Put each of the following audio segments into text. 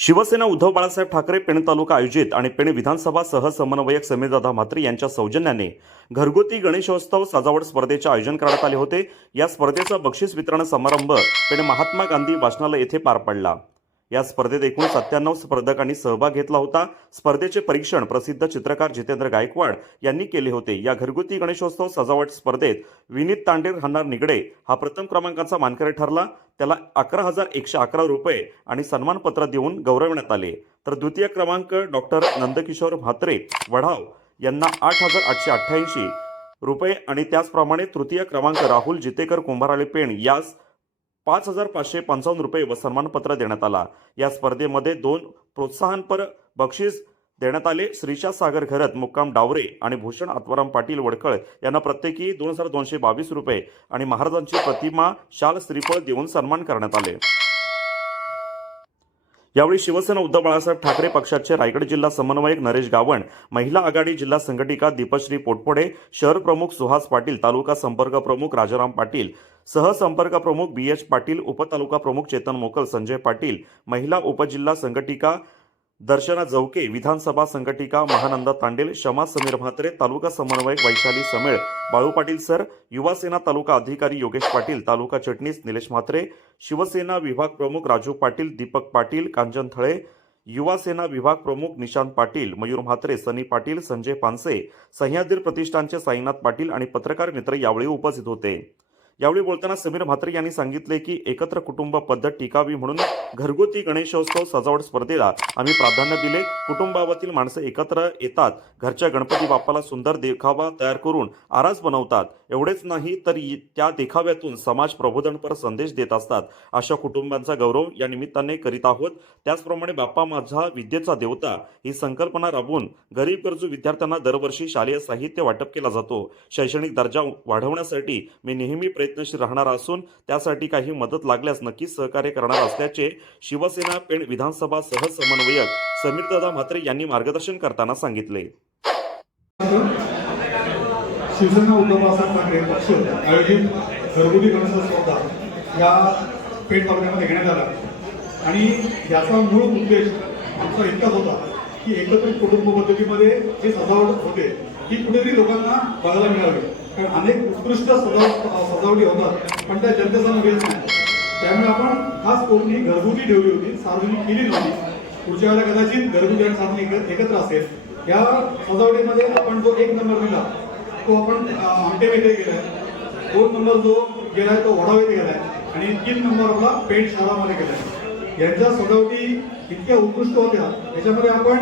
शिवसेना उद्धव बाळासाहेब ठाकरे पेण तालुका आयोजित आणि पेण विधानसभा सहसमन्वयक समीरदादा म्हात्रे यांच्या सौजन्याने घरगुती गणेशोत्सव सजावट स्पर्धेचे आयोजन करण्यात आले होते. या स्पर्धेचा बक्षीस वितरण समारंभ पेण महात्मा गांधी वाचनालय येथे पार पडला. या स्पर्धेत एकूण सत्त्याण्णव स्पर्धकांनी सहभाग घेतला होता. स्पर्धेचे परीक्षण प्रसिद्ध चित्रकार जितेंद्र गायकवाड यांनी केले होते. या घरगुती गणेशोत्सव सजावट स्पर्धेत विनीत तांडेर हन्नार निगडे हा प्रथम क्रमांकाचा मानकरी ठरला. त्याला अकरा हजार एकशे अकरा रुपये आणि सन्मानपत्र देऊन गौरवण्यात आले. तर द्वितीय क्रमांक डॉक्टर नंदकिशोर म्हात्रे वढाव यांना आठ हजार आठशे अठ्ठ्याऐंशी रुपये आणि त्याचप्रमाणे तृतीय क्रमांक राहुल जितेकर कुंभाराळे पेण यास पाच हजार पाचशे पंचावन्न रुपये व सन्मानपत्र देण्यात आला. या स्पर्धेमध्ये दोन प्रोत्साहनपर बक्षीस देण्यात आले. श्रीशा सागर घरत मुक्काम डावरे आणि भूषण आत्माराम पाटील वडकळ यांना प्रत्येकी दोन हजार दोनशे बावीस रुपये आणि महाराजांची प्रतिमा शाल श्रीफळ देऊन सन्मान करण्यात आले. यावेळी शिवसेना उद्धव बाळासाहेब ठाकरे पक्षाचे रायगड जिल्हा समन्वयक नरेश गावण महिला आघाडी जिल्हा संघटिका दीपश्री पोटपोडे शहर प्रमुख सुहास पाटील तालुका संपर्क प्रमुख राजाराम पाटील सहसंपर्क प्रमुख बी एच पाटील उपतालुका प्रमुख चेतन मोकल संजय पाटील महिला उपजिल्हा संघटिका दर्शना जवके विधानसभा संघटिका महानंदा तांडेल शमा समीर म्हात्रे तालुका समन्वयक वैशाली समेळ बाळू पाटील सर युवासेना तालुका अधिकारी योगेश पाटील तालुका चटणीस निलेश म्हात्रे शिवसेना विभाग प्रमुख राजू पाटील दीपक पाटील कांचन थळे युवासेना विभाग प्रमुख निशांत पाटील मयूर म्हात्रे सनी पाटील संजय पानसे सह्याद्री प्रतिष्ठानचे साईनाथ पाटील आणि पत्रकार मित्र यावेळी उपस्थित होते. यावेळी बोलताना समीर म्हात्रे यांनी सांगितले की एकत्र कुटुंब पद्धत टिकावी म्हणून घरगुती गणेशोत्सव सजावट स्पर्धेला आम्ही प्राधान्य दिले. कुटुंबावरील माणसं एकत्र येतात. घरच्या गणपती बाप्पाला सुंदर देखावा तयार करून आरास बनवतात. एवढेच नाही तर त्या देखाव्यातून समाज प्रबोधनपर संदेश देत असतात. अशा कुटुंबांचा गौरव या निमित्ताने करीत आहोत. त्याचप्रमाणे बाप्पा माझा विद्येचा देवता ही संकल्पना राबवून गरीब गरजू विद्यार्थ्यांना दरवर्षी शालेय साहित्य वाटप केला जातो. शैक्षणिक दर्जा वाढवण्यासाठी मी नेहमी प्रयत्न प्रयत्नशील राहणार असून त्यासाठी काही मदत लागल्यास नक्कीच सहकार्य करणार असल्याचे शिवसेना पेण विधानसभा सहसमन्वयक समीरदादा म्हात्रे यांनी मार्गदर्शन करताना सांगितले. शिवसेना उद्धव बाळासाहेब ठाकरे पक्ष आयोजित घरगुती गणेश स्पर्धा या पेठ तालुक्यामध्ये घेण्यात आला. आणि याचा मूळ उद्देश आमचा इतकाच होता की एकत्रित कुटुंब पद्धतीमध्ये जे सजावट होते ती कुठेतरी लोकांना बघायला मिळावी कारण अनेक उत्कृष्ट सजावट सजावटी होतात पण त्या जनतेसमोर येत नाही. त्यामुळे आपण खास कोकणी घरगुती ठेवली होती सार्वजनिक केली नव्हती. पुढच्या वेळेला कदाचित घरगुती आणि सार्वजनिक एकत्र- एकत्र असेल. या सजावटीमध्ये आपण जो एक नंबर दिला तो आपण आमटे वेगळे गेलाय दोन नंबर जो गेलाय तो वडाव येथे गेलाय. आणि तीन नंबर आपला पेंट शहरामध्ये गेलाय. यांच्या सजावटी इतक्या उत्कृष्ट होत्या. याच्यामध्ये आपण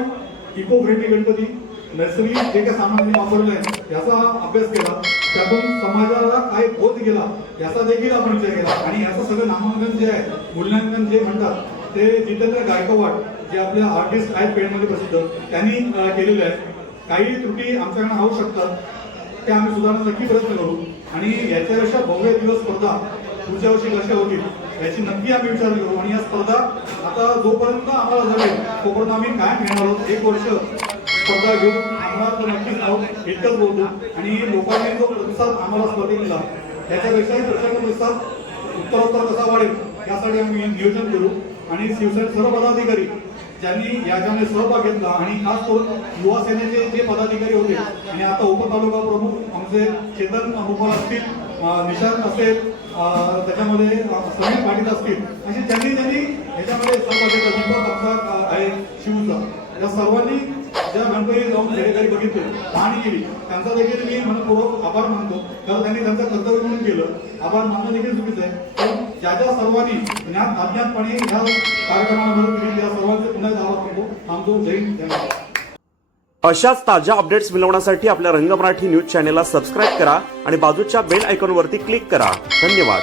इको फ्रेंडली गणपती नैसर्गिक जे काही सामान त्यांनी वापरलं आहे याचा अभ्यास केला त्यातून समाजाला काय होत गेला याचा देखील आपण विचार केला. आणि याचं सगळं नामांकन जे आहे मूल्यांकन जे म्हणतात ते जितेंद्र गायकवाड जे आपल्या आर्टिस्ट आहेत पेडमध्ये प्रसिद्ध त्यांनी केलेलं आहे. काही त्रुटी आमच्याकडे होऊ शकतात त्या आम्ही सुधारणा नक्की प्रयत्न करू. आणि याच्यापेक्षा भव्य दिवस स्पर्धा पुढच्या वर्षी कशा होतील याची नक्की आम्ही विचार करू. आणि या स्पर्धा आता जोपर्यंत आम्हाला झाले तोपर्यंत आम्ही कायम घेणार आहोत. एक वर्ष स्पर्धा घेऊन आम्हाला तर नक्कीच आहोत एकच बोलतो आणि लोकांनी जो प्रतिसाद आम्हाला स्पर्धेत दिला त्याच्यापेक्षाही प्रचंड प्रतिसाद उत्तरोत्तर कसा वाढेल यासाठी आम्ही नियोजन करू. आणि शिवसेना सर्व पदाधिकारी ज्यांनी याच्यामध्ये सहभाग घेतला आणि खास करून युवा सेनेचे जे पदाधिकारी होते आणि आता उपतालुका प्रमुख आमचे चेतन रुपाल असतील निशांत असेल त्याच्यामध्ये समीर पाटील असतील असे ज्यांनी त्यांनी याच्यामध्ये सहभाग घेतला दीपक आमचा आहे शिवचा. या सर्वांनी ज्या गणपती जाऊन खेडेकरी बघितले पाहणी केली त्यांचा देखील मी मनपूर्वक आभार मानतो. कारण त्यांनी त्यांचं कर्तव्य म्हणून केलं. आभार मानणं देखील चुकीचं आहे. पण ज्या ज्या सर्वांनी ज्ञान अज्ञातपणे ह्या कार्यक्रमाला मदत केली त्या सर्वांचे पुन्हा आभार मानतो. आमचं जैन हिंद, अशाच ताज्या अपडेट्स मिळवण्यासाठी आपल्या रंग मराठी न्यूज चॅनेलला सबस्क्राईब करा आणि बाजूच्या बेल आयकॉनवरती क्लिक करा. धन्यवाद.